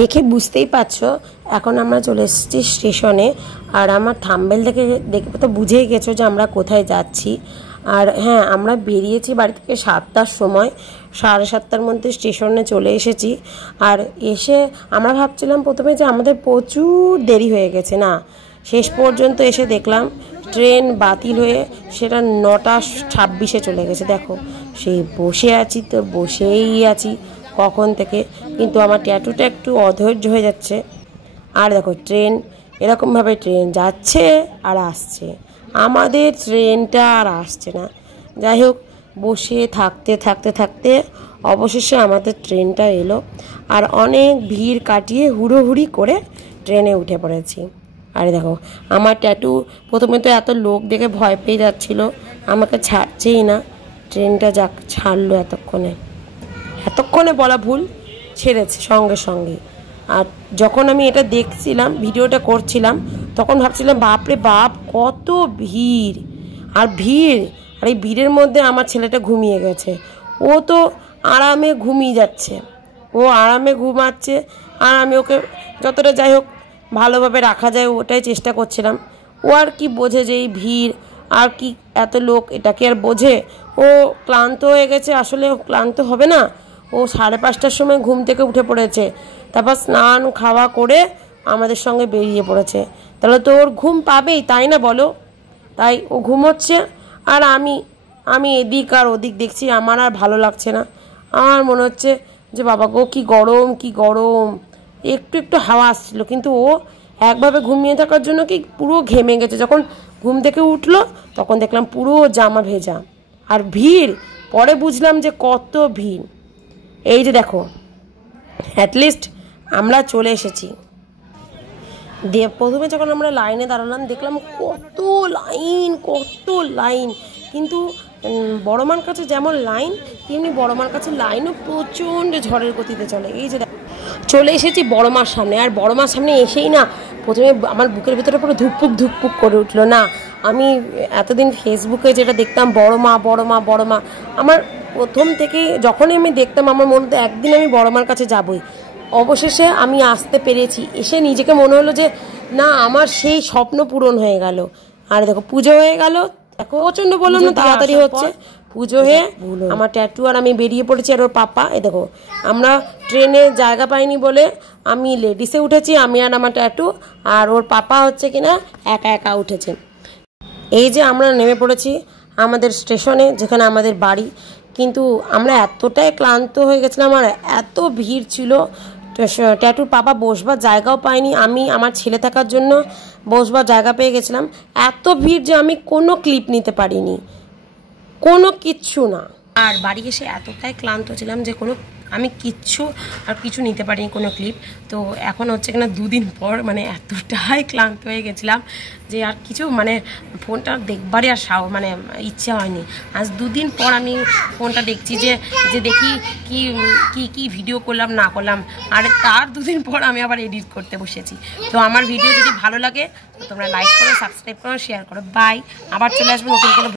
দেখে বুঝতেই পারছো এখন আমরা চলে এসেছি স্টেশনে। আর আমার থাম্বনেল দেখে তো বুঝেই গেছো যে আমরা কোথায় যাচ্ছি। আর হ্যাঁ, আমরা বেরিয়েছি বাড়ি থেকে 7টার সময়, 7:30টার মধ্যে স্টেশনে চলে এসেছি। আর এসে আমরা ভাবছিলাম প্রথমে যে আমাদের প্রচুর দেরি হয়ে গেছে, না, শেষ পর্যন্ত এসে দেখলাম ট্রেন বাতিল হয়ে সেটা 9:26-এ চলে গেছে। দেখো, সেই বসে আছি তো বসেই আছি কখন থেকে, কিন্তু আমার ট্যাটুটা একটু অধৈর্য হয়ে যাচ্ছে। আর দেখো ট্রেন এরকমভাবে ট্রেন যাচ্ছে আর আসছে, আমাদের ট্রেনটা আর আসছে না। যাই হোক, বসে থাকতে থাকতে থাকতে অবশেষে আমাদের ট্রেনটা এলো। আর অনেক ভিড় কাটিয়ে হুড়োহুড়ি করে ট্রেনে উঠে পড়েছি। আর দেখো আমার ট্যাটু প্রথমে তো এত লোক দেখে ভয় পেয়ে যাচ্ছিলো, আমাকে ছাড়ছেই না। ট্রেনটা যাক ছাড়লো এতক্ষণে বলা ভুল, ছেড়েছে সঙ্গে সঙ্গে। আর যখন আমি এটা দেখছিলাম, ভিডিওটা করছিলাম, তখন ভাবছিলাম বাপরে বাপ কত ভিড় আর ভিড়। আর এই ভিড়ের মধ্যে আমার ছেলেটা ঘুমিয়ে গেছে, ও তো আরামে ঘুমিয়ে যাচ্ছে, ও আরামে ঘুমাচ্ছে। আর আমি ওকে যতটা যাই হোক ভালোভাবে রাখা যায় ওটাই চেষ্টা করছিলাম। ও আর কি বোঝে যে এই ভিড় আর কি এত লোক, এটা কি আর বোঝে? ও ক্লান্ত হয়ে গেছে, আসলে ক্লান্ত হবে না। ও 5:30টার সময় ঘুম থেকে উঠে পড়েছে, তারপর স্নান খাওয়া করে আমাদের সঙ্গে বেরিয়ে পড়েছে। তাহলে তো ওর ঘুম পাবেই, তাই না বলো? তাই ও ঘুমোচ্ছে আর আমি এদিক আর ওদিক দেখছি। আমার আর ভালো লাগছে না, আমার মনে হচ্ছে যে বাবা গো কি গরম কি গরম। একটু একটু হাওয়া আসছিল, কিন্তু ও একভাবে ঘুমিয়ে থাকার জন্য কি পুরো ঘেমে গেছে। যখন ঘুম থেকে উঠলো তখন দেখলাম পুরো জামা ভেজা আর ভিড়। পরে বুঝলাম যে কত ভিড়। এই যে দেখো, অ্যাটলিস্ট আমরা চলে এসেছি। দিয়ে প্রথমে যখন আমরা লাইনে দাঁড়ালাম দেখলাম কত লাইন। কিন্তু বড়মার কাছে যেমন লাইন, তেমনি বড়মার কাছে লাইনও প্রচণ্ড ঝড়ের গতিতে চলে। এই যে চলে এসেছি বড়মার সামনে। আর বড়মার সামনে এসেই না প্রথমে আমার বুকের ভিতরে পুরো ধুকপুক করে উঠলো। না, আমি এতদিন ফেসবুকে যেটা দেখতাম বড়মা, আমার প্রথম থেকেই যখনই আমি দেখতাম আমার মনে হতো একদিন আমি বড়মার কাছে যাবই। অবশেষে আমি আসতে পেরেছি। এসে নিজেকে মনে হলো যে না, আমার সেই স্বপ্ন পূরণ হয়ে গেল। আর দেখো পুজো হয়ে গেল, দেখো প্রচণ্ড বললাম না তাড়াতাড়ি হচ্ছে। পুজো হয়ে আমার ট্যাটু আর আমি বেরিয়ে পড়েছি আর ওর পাপা। এই দেখো, আমরা ট্রেনে জায়গা পাইনি বলে আমি লেডিসে উঠেছি, আমি আর আমার ট্যাটু। আর ওর পাপা হচ্ছে কিনা একা উঠেছে। এই যে আমরা নেমে পড়েছি আমাদের স্টেশনে, যেখানে আমাদের বাড়ি। কিন্তু আমরা এতটাই ক্লান্ত হয়ে গেছিলাম আর এত ভিড় ছিল, ট্যাটুর পাপা বসবার জায়গাও পাইনি। আমি আমার ছেলে থাকার জন্য বসবার জায়গা পেয়ে গেছিলাম। এত ভিড় যে আমি কোনো ক্লিপ নিতে পারিনি, কোনো কিচ্ছু না। আর বাড়ি এসে এতটাই ক্লান্ত ছিলাম যে আমি কিছু নিতে পারিনি, কোনো ক্লিপ। তো এখন হচ্ছে কিনা 2 দিন পর মানে এতটাই ক্লান্ত হয়ে গেছিলাম যে আর কিছু ফোনটা দেখবারই আর ইচ্ছে হয়নি। আজ 2 দিন পর আমি ফোনটা দেখছি যে দেখি কি ভিডিও করলাম না করলাম। আর তার 2 দিন পর আমি আবার এডিট করতে বসেছি। তো আমার ভিডিও যদি ভালো লাগে তো তোমরা লাইক করো, সাবস্ক্রাইব করো, শেয়ার করো। বাই, আবার চলে আসবো নতুন কোনো